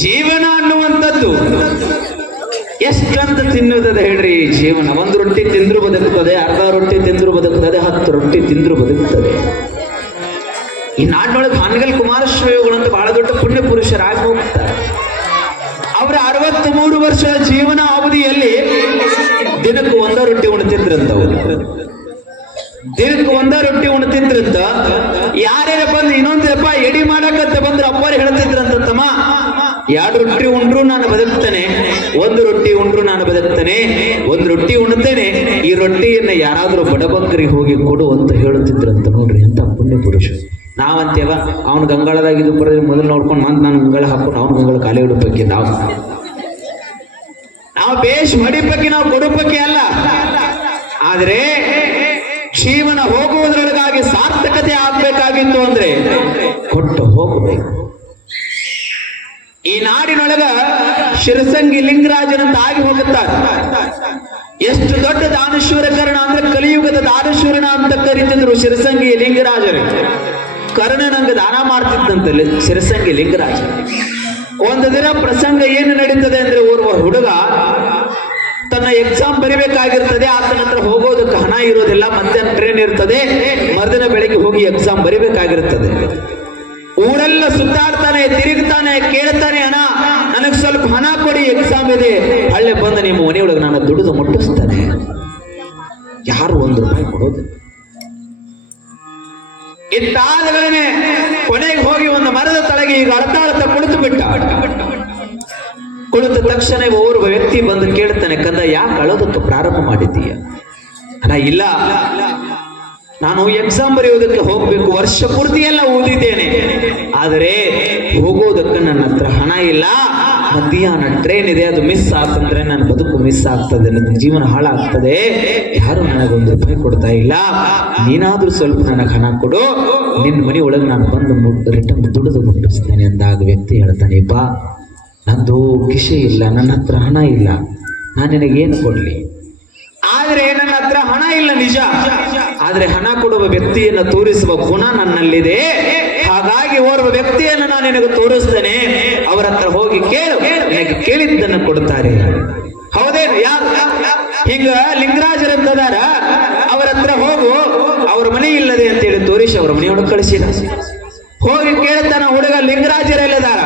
ಜೀವನ ಅನ್ನುವಂಥದ್ದು ಎಷ್ಟಂತ ತಿನ್ನುತ್ತದೆ ಹೇಳ್ರಿ? ಜೀವನ ಒಂದು ರೊಟ್ಟಿ ತಿಂದ್ರು ಬದುಕುತ್ತದೆ, ಅರ್ಧ ರೊಟ್ಟಿ ತಿಂದ್ರು ಬದುಕುತ್ತದೆ, 10 ರೊಟ್ಟಿ ತಿಂದ್ರು ಬದುಕುತ್ತದೆ. ಈ ನಾಡಿನೊಳಗೆ ಹಾನಗಲ್ ಕುಮಾರಸ್ವಾಮಿಗಳಂತ ಬಹಳ ದೊಡ್ಡ ಪುಣ್ಯ ಪುರುಷರಾಗಿ ಹೋಗ್ತಾರೆ. ಅವರ 63 ವರ್ಷದ ಜೀವನ ಅವಧಿಯಲ್ಲಿ ದಿನಕ್ಕೂ 1 ರೊಟ್ಟಿ ಉಣ್ತಿದ್ರಂತ. ಅವರು ದಿನಕ್ಕೂ 1 ರೊಟ್ಟಿ ಉಣ್ತಿದ್ರಂತ. ಯಾರ್ಯಾರ ಬಂದು ಇನ್ನೊಂದಪ್ಪ ಎಡಿ ಮಾಡಕಂತ ಬಂದ್ರೆ ಅಪ್ಪರೇ ಹೇಳ್ತಿದ್ರಂತ, ತಮ್ಮ 2 ರೊಟ್ಟಿ ಉಂಡ್ರು ನಾನು ಬದುಕ್ತೇನೆ, 1 ರೊಟ್ಟಿ ಉಂಡ್ರು ನಾನು ಬದುಕ್ತೇನೆ, 1 ರೊಟ್ಟಿ ಉಣ್ತೇನೆ, ಈ ರೊಟ್ಟಿಯನ್ನ ಯಾರಾದ್ರೂ ಬಡಬಗ್ಗರಿಗೆ ಹೋಗಿ ಕೊಡು ಅಂತ ಹೇಳುತ್ತಿದ್ರಂತ. ನೋಡ್ರಿ ಎಂತ ಪುಣ್ಯ ಪುರುಷ. ನಾವಂತೇವ ಅವ್ನ ಗಂಗಾಳದಾಗ ಇದು ಕೊಡೋದ್ರೆ ಮೊದಲು ನೋಡ್ಕೊಂಡು ಮಂತ್ ನಾನು ಗಂಗಾಳ ಹಾಕೊಂಡು ಅವ್ನ ಗಂಗಾಳ ಖಾಲಿ ಹಿಡಪಕ್ಕೆ ನಾವು ಬೇಷ್ ಹೊಡಿಪಕ್ಕೆ, ನಾವು ಕೊಡುಪಕ್ಕೆ ಅಲ್ಲ. ಆದ್ರೆ ಜೀವನ ಹೋಗುವುದರೊಳಗಾಗಿ ಸಾರ್ಥಕತೆ ಆಗ್ಬೇಕಾಗಿತ್ತು ಅಂದ್ರೆ ಕೊಟ್ಟು ಹೋಗಬೇಕು. ಈ ನಾಡಿನೊಳಗ ಶಿರಸಂಗಿ ಲಿಂಗರಾಜನಂತ ಆಗಿ ಹೋಗುತ್ತಾರೆ. ಎಷ್ಟು ದೊಡ್ಡ ದಾನಶೂರಕರ್ಣ ಅಂದ್ರೆ ಕಲಿಯುಗದ ದಾನಶೂರನ ಅಂತ ಕರೀತಿದ್ರು ಶಿರಸಂಗಿ ಲಿಂಗರಾಜರು. ಕರ್ಣ ನಂಗೆ ದಾನ ಮಾಡ್ತಿದ್ದಂತಲ್ಲಿ ಶಿರಸಂಗಿ ಲಿಂಗರಾಜ. ಒಂದು ದಿನ ಪ್ರಸಂಗ ಏನು ನಡೀತದೆ ಅಂದ್ರೆ, ಓರ್ವ ಹುಡುಗ ತನ್ನ ಎಕ್ಸಾಮ್ ಬರಿಬೇಕಾಗಿರ್ತದೆ, ಆತನ ಹತ್ರ ಹೋಗೋದಕ್ಕೆ ಹಣ ಇರೋದಿಲ್ಲ, ಮಧ್ಯಾಹ್ನ ಟ್ರೈನ್ ಇರ್ತದೆ, ಮರುದಿನ ಬೆಳಿಗ್ಗೆ ಹೋಗಿ ಎಕ್ಸಾಮ್ ಬರಿಬೇಕಾಗಿರ್ತದೆ. ಊರೆಲ್ಲ ಸುತ್ತಾಡ್ತಾನೆ, ತಿರುಗ್ತಾನೆ, ಕೇಳ್ತಾನೆ, ಹಣ ನನಗೆ ಸ್ವಲ್ಪ ಹಣ ಕೊಡಿ, ಎಕ್ಸಾಮ್ ಇದೆ. ಹಳ್ಳಿ ಬಂದ ನಿಮ್ಮ ಮನೆಯೊಳಗೆ ನಾನು ದುಡಿದು ಮುಟ್ಟಿಸ್ತಾನೆ. ಯಾರು 1 ರೂಪಾಯಿ ಕೊಡೋದು. ಇತ್ತಾದಗಳೇ ಕೊನೆಗೆ ಹೋಗಿ ಒಂದು ಮರದ ತಳಗೆ ಈಗ ಅರ್ಥ ಕುಳಿತು ಬಿಟ್ಟ. ಕುಳಿತ ತಕ್ಷಣ ಓರ್ವ ವ್ಯಕ್ತಿ ಬಂದು ಕೇಳ್ತಾನೆ, ಕಂದ ಯಾಕೆ ಅಳೋದಕ್ಕೆ ಪ್ರಾರಂಭ ಮಾಡಿದ್ದೀಯ? ಹಣ ಇಲ್ಲ, ನಾನು ಎಕ್ಸಾಮ್ ಬರೆಯುವುದಕ್ಕೆ ಹೋಗ್ಬೇಕು, ವರ್ಷ ಪೂರ್ತಿ ಎಲ್ಲ ಓದಿದ್ದೇನೆ, ಆದರೆ ಹೋಗೋದಕ್ಕೆ ನನ್ನ ಹತ್ರ ಹಣ ಇಲ್ಲ. ಮಧ್ಯಾಹ್ನ ಟ್ರೈನ್ ಇದೆ, ಅದು ಮಿಸ್ ಆಗ್ತಂದ್ರೆ ನನ್ನ ಬದುಕು ಮಿಸ್ ಆಗ್ತದೆ, ನನ್ನ ಜೀವನ ಹಾಳಾಗ್ತದೆ, ಯಾರು ನನಗೆ 1 ರೂಪಾಯಿ ಕೊಡ್ತಾ ಇಲ್ಲ, ನೀನಾದ್ರೂ ಸ್ವಲ್ಪ ನನಗೆ ಹಣ ಕೊಡು, ನಿನ್ನ ಮನೆ ಒಳಗೆ ನಾನು ಬಂದು ರಿಟರ್ನ್ ದುಡಿದು ಮುಟ್ಟಿಸ್ತೇನೆ ಅಂದಾಗ ವ್ಯಕ್ತಿ ಹೇಳ್ತಾನೆ, ಬಾ ನಂದು ಕಿಶೆ ಇಲ್ಲ, ನನ್ನ ಹತ್ರ ಹಣ ಇಲ್ಲ, ನಾನು ನಿನಗೇನು ಕೊಡ್ಲಿ? ಆದ್ರೆ ನನ್ನ ಹತ್ರ ಹಣ ಇಲ್ಲ ನಿಜ, ಆದ್ರೆ ಹಣ ಕೊಡುವ ವ್ಯಕ್ತಿಯನ್ನು ತೋರಿಸುವ ಗುಣ ನನ್ನಲ್ಲಿದೆ. ಹಾಗಾಗಿ ಓರ್ವ ವ್ಯಕ್ತಿಯನ್ನು ನಾನು ನಿನಗೆ ತೋರಿಸ್ತೇನೆ, ಅವರ ಹತ್ರ ಹೋಗಿ ಕೇಳು, ನಿನಗೆ ಕೇಳಿದ್ದನ್ನು ಕೊಡ್ತಾರೆ. ಹೌದೇನು? ಯಾರು ಹಿಂಗ ಲಿಂಗರಾಜರಂತದಾರ, ಅವರ ಹತ್ರ ಹೋಗು, ಅವ್ರ ಮನೆ ಇಲ್ಲದೆ ಅಂತೇಳಿ ತೋರಿಸಿ ಅವ್ರ ಮನೆಯೊಳಗೆ ಕಳಿಸಿದ. ಹೋಗಿ ಕೇಳ್ತಾನ ಹುಡುಗ, ಲಿಂಗರಾಜರೆಲ್ಲದಾರ?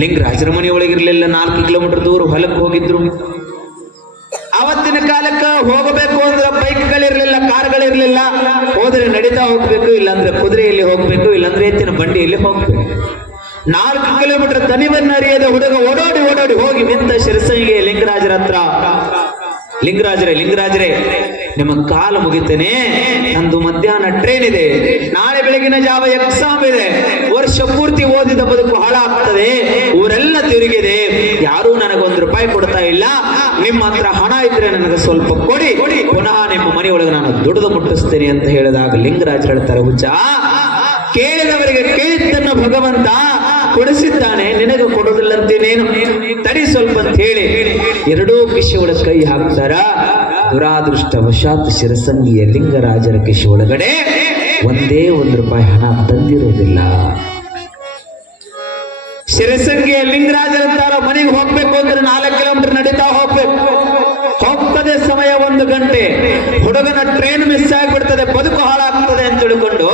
ಲಿಂಗರಾಜರ ಮನೆಯೊಳಗಿರ್ಲಿಲ್ಲ, 4 ಕಿಲೋಮೀಟರ್ ದೂರ ಹೊಲಕ್ಕೆ ಹೋಗಿದ್ರು. ಅವತ್ತಿನ ಕಾಲಕ್ಕೆ ಹೋಗಬೇಕು ಅಂದ್ರೆ ಬೈಕ್ಗಳಿರ್ಲಿಲ್ಲ, ಕಾರ್ಗಳಿರ್ಲಿಲ್ಲ. ಹೋದ್ರೆ ನಡೀತಾ ಹೋಗ್ಬೇಕು, ಇಲ್ಲಾಂದ್ರೆ ಕುದುರೆಯಲ್ಲಿ ಹೋಗ್ಬೇಕು, ಇಲ್ಲಾಂದ್ರೆ ಎತ್ತಿನ ಬಂಡಿಯಲ್ಲಿ ಹೋಗ್ಬೇಕು. 4 ಕಿಲೋಮೀಟರ್ ದನಿವನ್ನು ಅರಿಯದ ಹುಡುಗ ಓಡೋಡಿ ಹೋಗಿ ನಿಂತ ಶಿರಸಂಗಿ ಲಿಂಗರಾಜರ ಹತ್ರ. ಲಿಂಗರಾಜರೇ ನಿಮ್ಮ ಕಾಲು ಮುಗಿತೇನೆ, ನಂದು ಮಧ್ಯಾಹ್ನ ಟ್ರೈನ್ ಇದೆ, ನಾಳೆ ಬೆಳಗಿನ ಜಾವ ಎಕ್ಸಾಮ್ ಇದೆ, ವರ್ಷ ಪೂರ್ತಿ ಓದಿದ ಬದುಕು ಹಾಳಾಗ್ತದೆ, ಊರೆಲ್ಲ ತಿರುಗಿದೆ, ಯಾರೂ ನನಗೆ 1 ರೂಪಾಯಿ ಕೊಡ್ತಾ ಇಲ್ಲ, ನಿಮ್ಮ ಹತ್ರ ಹಣ ಇದ್ರೆ ನನಗೆ ಸ್ವಲ್ಪ ಕೊಡಿ, ಪುನಃ ನಿಮ್ಮ ಮನೆಯೊಳಗೆ ನಾನು ದುಡಿದು ಮುಟ್ಟಿಸ್ತೇನೆ ಅಂತ ಹೇಳಿದಾಗ ಲಿಂಗರಾಜ್ ಹೇಳ್ತಾರೆ, ಹುಚ್ಚ, ಕೇಳಿದವರಿಗೆ ಕೇಳಿದ್ದನ್ನ ಭಗವಂತ ಕೊಡಿಸಿದ್ದಾನೆ, ನಿನಗೆ ಕೊಡೋದಿಲ್ಲಂತೇನೇನು, ತಡಿ ಸ್ವಲ್ಪ ಅಂತ ಹೇಳಿ 2 ಕಿಶೆ ಒಳಗೆ ಕೈ ಹಾಕ್ತಾರ. ದುರಾದೃಷ್ಟವಶಾತ್ ಶಿರಸಂಗಿಯ ಲಿಂಗರಾಜರ ಕಿಶೆ ಒಳಗಡೆ ಒಂದೇ 1 ರೂಪಾಯಿ ಹಣ ತಂದಿರೋದಿಲ್ಲ. ಶಿರಸಂಗಿಯ ಲಿಂಗರಾಜರಂತಾರ ಮನೆಗೆ ಹೋಗ್ಬೇಕು ಅಂದ್ರೆ 4 ಕಿಲೋಮೀಟರ್ ನಡೀತಾ ಹೋಗ್ಬೇಕು. ಹೋಗ್ತದೆ ಸಮಯ 1 ಗಂಟೆ. ಹುಡುಗನ ಟ್ರೈನ್ ಮಿಸ್ ಆಗಿಬಿಡ್ತದೆ, ಬದುಕು ಹಾಳಾಗ್ತದೆ ಅಂತ ತಿಳ್ಕೊಂಡು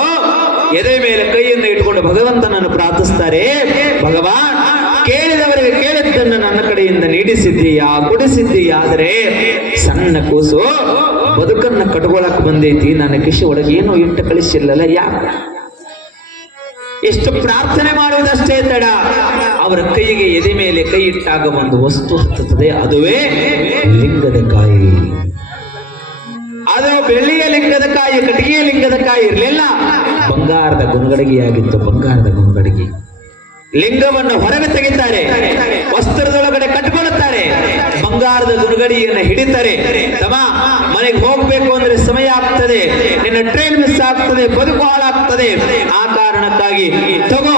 ಎದೆ ಮೇಲೆ ಕೈಯನ್ನು ಇಟ್ಕೊಂಡು ಭಗವಂತನನ್ನು ಪ್ರಾರ್ಥಿಸ್ತಾರೆ. ಭಗವಾನ್, ಕೇಳಿದವರಿಗೆ ಕೇಳಿದ್ದನ್ನು ನನ್ನ ಕಡೆಯಿಂದ ನೀಡಿಸಿದ್ದೀಯಾ, ಕೊಡಿಸಿದ್ದೀಯಾ, ಆದರೆ ಸಣ್ಣ ಕೂಸು ಬದುಕನ್ನ ಕಟ್ಕೊಳಕ್ ಬಂದೈತಿ, ನನ್ನ ಕಿಶೆ ಒಳಗೆ ಏನೋ ಇಟ್ಟು ಕಳಿಸಿಲ್ಲಲ್ಲ, ಯಾಕೆ? ಎಷ್ಟು ಪ್ರಾರ್ಥನೆ ಮಾಡುವುದಷ್ಟೇ ತಡ. ಅವರ ಕೈಗೆ ಎದೆ ಮೇಲೆ ಕೈ ಇಟ್ಟಾಗ ಒಂದು ವಸ್ತು ಹತ್ತುತ್ತದೆ, ಅದುವೇ ಲಿಂಗದ ಕಾಯಿ. ಅದು ಬೆಳ್ಳಿಯ ಲಿಂಗದ ಕಾಯಿ, ಕಟ್ಟಿಗೆಯ ಲಿಂಗದ ಕಾಯಿ ಇರಲಿಲ್ಲ, ಬಂಗಾರದ ಗುಣಗಡಿಗೆಯಾಗಿತ್ತು. ಬಂಗಾರದ ಗುಣಗಡಿಗೆ ಲಿಂಗವನ್ನು ಹೊರಗೆ ತೆಗಿತಾರೆ, ವಸ್ತ್ರದೊಳಗಡೆ ಕಟ್ಟಿಕೊಳ್ಳುತ್ತಾರೆ, ಬಂಗಾರದ ಗುಣಗಡಿಯನ್ನು ಹಿಡಿತಾರೆ. ತಮ್ಮ ಮನೆಗೆ ಹೋಗ್ಬೇಕು ಅಂದ್ರೆ ಸಮಯ ಆಗ್ತದೆ, ನಿನ್ನ ಟ್ರೈನ್ ಮಿಸ್ ಆಗ್ತದೆ, ಬದುಕು ಹಾಳಾಗ್ತದೆ, ಆ ಕಾರಣಕ್ಕಾಗಿ ತಗೋ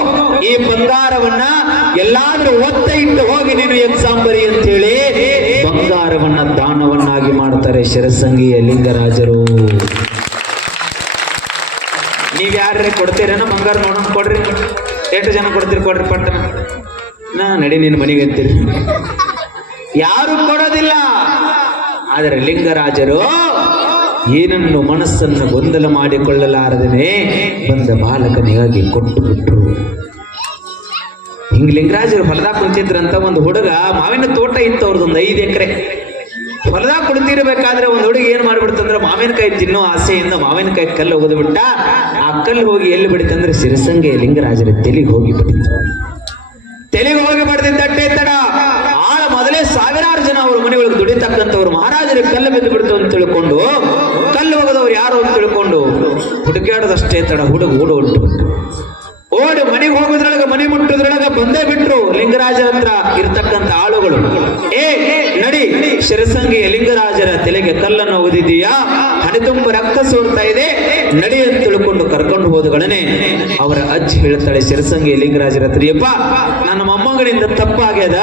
ಈ ಬಂಗಾರವನ್ನ, ಎಲ್ಲಾದ್ರೂ ಒತ್ತ ಇಟ್ಟು ಹೋಗಿ ನೀನು ಎಕ್ಸಾಮ್ ಬರಿ ಅಂತ ಹೇಳಿ ಬಂಗಾರವನ್ನ ದಾನವನ್ನಾಗಿ ಮಾಡ್ತಾರೆ ಶಿರಸಂಗಿಯ ಲಿಂಗರಾಜರು. ನೀವ್ ಯಾರೇ ಕೊಡ್ತೀರೇನೋ ಬಂಗಾರ? ನೋಡೋಣ, ಕೊಡ್ರಿ. ಎಷ್ಟು ಜನ ಕೊಡ್ತೀರಿ? ಕೊಡ್ರಿ ಪಟ್ಟಣ. ನಡಿ ನಿನ್ನ ಮನೆಗೆ ಅಂತೀರಿ. ಯಾರು ಕೊಡೋದಿಲ್ಲ. ಆದರೆ ಲಿಂಗರಾಜರು ಏನನ್ನು ಮನಸ್ಸನ್ನು ಗೊಂದಲ ಮಾಡಿಕೊಳ್ಳಲಾರದೇನೆ ಬಂದ ಬಾಲಕನಿಗಾಗಿ ಕೊಟ್ಟು ಬಿಟ್ರು. ಹಿಂಗ್ ಲಿಂಗರಾಜರು ಹೊಲದಾಗ ಕುಂತಿದ್ರಂತ ಒಂದು ಹುಡುಗ, ಮಾವಿನ ತೋಟ ಇತ್ತು ಅವ್ರದ್ದೊಂದು 5 ಎಕರೆ. ಹೊಲದಾಗ ಕುಳಿತಿರ್ಬೇಕಾದ್ರೆ ಒಂದು ಹುಡುಗ ಏನ್ ಮಾಡ್ಬಿಡ್ತಂದ್ರೆ ಮಾವಿನಕಾಯಿ ತಿನ್ನೋ ಆಸೆಯಿಂದ ಮಾವಿನಕಾಯಿ ಕಲ್ಲು ಒಗೆದು ಬಿಟ್ಟ. ಆ ಕಲ್ಲು ಹೋಗಿ ಎಲ್ಲಿ ಬಿಡಿತಂದ್ರೆ ಸಿರಸಂಗೆ ಲಿಂಗರಾಜರ ತೆಲಿಗೆ ಹೋಗಿ ಬಿಡಿತು. ತೆಲಿಗೆ ಹೋಗಿ ಬಡ್ದಿದ್ದಟ್ಟೆ ತಡ ಆಳ ಮೊದಲೇ ಸಾವಿರಾರು ಜನ ಅವ್ರ ಮನೆಯೊಳಗೆ ದುಡಿತಕ್ಕಂಥವ್ರು ಮಹಾರಾಜರಿಗೆ ಕಲ್ಲು ಬಿದ್ದು ಬಿಡ್ತು ಅಂತ ತಿಳ್ಕೊಂಡು, ಕಲ್ಲು ಹೋಗದವ್ರು ಯಾರು ಅಂತ ತಿಳ್ಕೊಂಡು ಹುಡುಕಾಡದಷ್ಟೇ ತಡ ಹುಡುಗ ಓಡಿ ಮನೆಗೆ ಹೋಗೋದ್ರೊಳಗ ಮನೆ ಮುಟ್ಟೋದ್ರೊಳಗ ಬಂದೇ ಬಿಟ್ರು ಲಿಂಗರಾಜರ ಹತ್ರ ಇರ್ತಕ್ಕಂಥ ಆಳುಗಳು. ನಡಿ, ಶಿರಸಂಗಿ ಲಿಂಗರಾಜರ ತಲೆಗೆ ಕಲ್ಲನ್ನು ಒಗೆದಿದ್ದೀಯಾ, ಹಣೆ ತುಂಬ ರಕ್ತ ಸೋರ್ತಾ ಇದೆ, ನಡಿ ಅಂತ ತಿಳ್ಕೊಂಡು ಕರ್ಕೊಂಡು ಹೋದಗಳನೆ ಅವರ ಅಜ್ಜಿ ಹೇಳ್ತಾಳೆ ಶಿರಸಂಗಿ ಲಿಂಗರಾಜರ ಹತ್ರ, ಯಪ್ಪ ನನ್ನ ಮೊಮ್ಮಗನಿಂದ ತಪ್ಪಾಗ್ಯದ,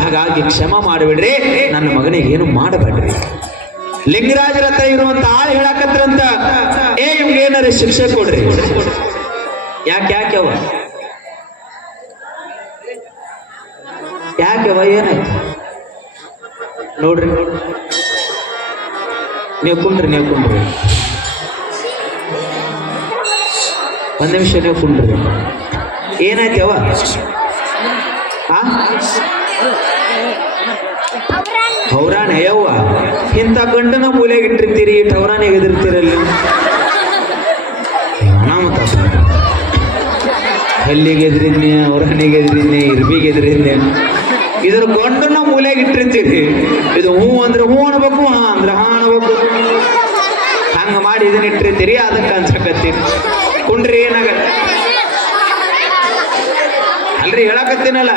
ಹಾಗಾಗಿ ಕ್ಷಮ ಮಾಡಿಬಿಡ್ರಿ, ನನ್ನ ಮಗನಿಗೆ ಏನು ಮಾಡಬೇಡ್ರಿ. ಲಿಂಗರಾಜರ ಹತ್ರ ಇರುವಂತ ಆಳು ಹೇಳಕತ್ರಂತ, ಇವ್ಗೆ ಏನಾರ ಶಿಕ್ಷೆ ಕೊಡ್ರಿ. ಯಾಕ್ಯವ ಏನಾಯ್ತು ನೋಡ್ರಿ, ನೀವು ಕುಂಡ್ರಿ ಒಂದ್ ನಿಮಿಷ, ನೀವು ಕುಂಡ್ರಿ. ಏನಾಯ್ತವ? ಹೌರಾಣೆ ಯವ್ವ, ಇಂಥ ಗಂಡನ ಮೂಲೆಗೆ ಇಟ್ಟಿರ್ತೀರಿ, ಹೌರಾಣಿಗೆ ಎದಿರ್ತೀರಲ್ಲಿ. ಹಲ್ಲಿಗೆ ಎದ್ರಿದ್ನೆ, ಹೌರಾಣಿಗೆ ಎದ್ರಿದ್ನೆ, ಇರ್ಬಿಗೆ ಎದ್ರಿದ್ನೆ, ಇದ್ರ ಗಂಡನ ಮೂಲೆಗೆ ಇಟ್ಟಿರ್ತೀರಿ. ಇದು ಹೂ ಅಂದ್ರೆ ಹೂ ಅನ್ಬೇಕು, ಹಾ ಅಂದ್ರೆ ಹಾ ಅನ್ಬೇಕು, ಹಂಗ ಮಾಡಿ ಇದನ್ನ ಇಟ್ಟಿರ್ತೀರಿ. ಅದಕ್ಕೆ ಅನ್ಸಕತ್ತೀರಿ. ಕುಂಡ್ರಿ, ಏನಾಗತ್ತ ಅಲ್ರಿ ಹೇಳಕತ್ತೀನಲ್ಲ,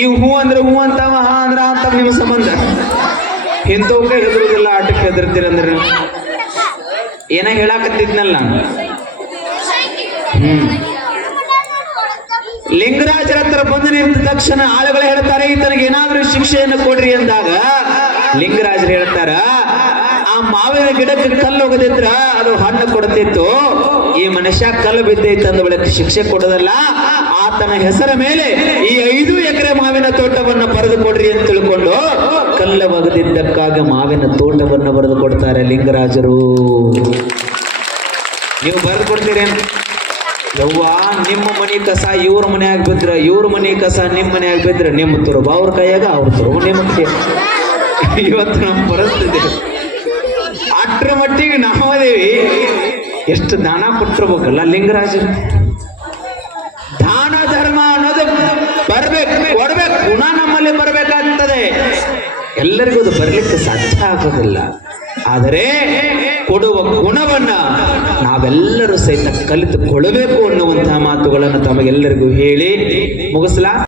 ಈ ಹೂ ಅಂದ್ರೆ ಹೂ ಅಂತಾವ, ಹಾ ಅಂದ್ರ ಅಂತ ನಿಮ್ಮ ಸಂಬಂಧ. ಇಂಥವಕ್ಕೆ ಹೆದರುದಿಲ್ಲ, ಆಟಕ್ಕೆ ಹೆದರ್ತೀರಂದ್ರೆ ಏನ ಹೇಳಕತ್ತಿದ್ನಲ್ಲ. ಲಿಂಗರಾಜರ ಹತ್ರ ಬಂದು ನಿಂತ ತಕ್ಷಣ ಆಳುಗಳು ಹೇಳ್ತಾರೆ, ಈತನಿಗೆ ಏನಾದ್ರೂ ಶಿಕ್ಷೆಯನ್ನು ಕೊಡ್ರಿ ಅಂದಾಗ ಲಿಂಗರಾಜರು ಹೇಳ್ತಾರ, ಆ ಮಾವಿನ ಗಿಡಕ್ಕೆ ಕಲ್ಲು ಹೋಗದಿದ್ರ ಅದು ಹಣ್ಣು ಕೊಡ್ತಿತ್ತು, ಈ ಮನುಷ್ಯ ಕಲ್ಲು ಬಿದ್ದೈತೆ ಅಂದ ಬಳಿಕ ಶಿಕ್ಷೆ ಕೊಡೋದಲ್ಲ, ಆತನ ಹೆಸರ ಮೇಲೆ ಈ 5 ಎಕರೆ ಮಾವಿನ ತೋಟವನ್ನು ಬರೆದು ಕೊಡ್ರಿ ಅಂತ ತಿಳ್ಕೊಂಡು ಕಲ್ಲು ಒಗೆದಿದ್ದಕ್ಕಾಗ ಮಾವಿನ ತೋಟವನ್ನು ಬರೆದು ಕೊಡ್ತಾರೆ ಲಿಂಗರಾಜರು. ನೀವು ಬರೆದು ಕೊಡ್ತೀರೇನು? ಯವ್ವ, ನಿಮ್ಮ ಮನೆ ಕಸ ಇವ್ರ ಮನೆಯಾಗ ಬಿದ್ರ, ಇವ್ರ ಮನೆ ಕಸ ನಿಮ್ಮ ಮನೆಯಾಗ ಬಿದ್ರ, ನಿಮ್ಮ ತುರುಬ ಅವ್ರ ಕೈಯಾಗ, ಅವ್ರ ತುರುಬ ನಿಮ್ಮ ಕೈ. ಇವತ್ತು ನಮ್ಮ ಪರಿಸ್ಥಿತಿ ಅಟ್ರ ಮಟ್ಟಿಗೆ ನಾವದೇವಿ. ಎಷ್ಟು ದಾನ ಕೊಟ್ಟಿರ್ಬೇಕಲ್ಲ ಲಿಂಗರಾಜರು. ದಾನ ಧರ್ಮ ಅನ್ನೋದು ಬರ್ಬೇಕು, ಕೊಡ್ಬೇಕು, ಗುಣ ನಮ್ಮಲ್ಲಿ ಬರ್ಬೇಕಾಗ್ತದೆ. ಎಲ್ಲರಿಗೂ ಅದು ಬರ್ಲಿಕ್ಕೆ ಸಾಧ್ಯ ಆಗೋದಿಲ್ಲ. ಆದರೆ ಕೊಡುವ ಗುಣವನ್ನ ನಾವೆಲ್ಲರೂ ಸಹಿತ ಕಲಿತುಕೊಳ್ಳಬೇಕು ಅನ್ನುವಂತಹ ಮಾತುಗಳನ್ನು ತಮಗೆಲ್ಲರಿಗೂ ಹೇಳಿ ಮುಗಿಸ್ಲಾ.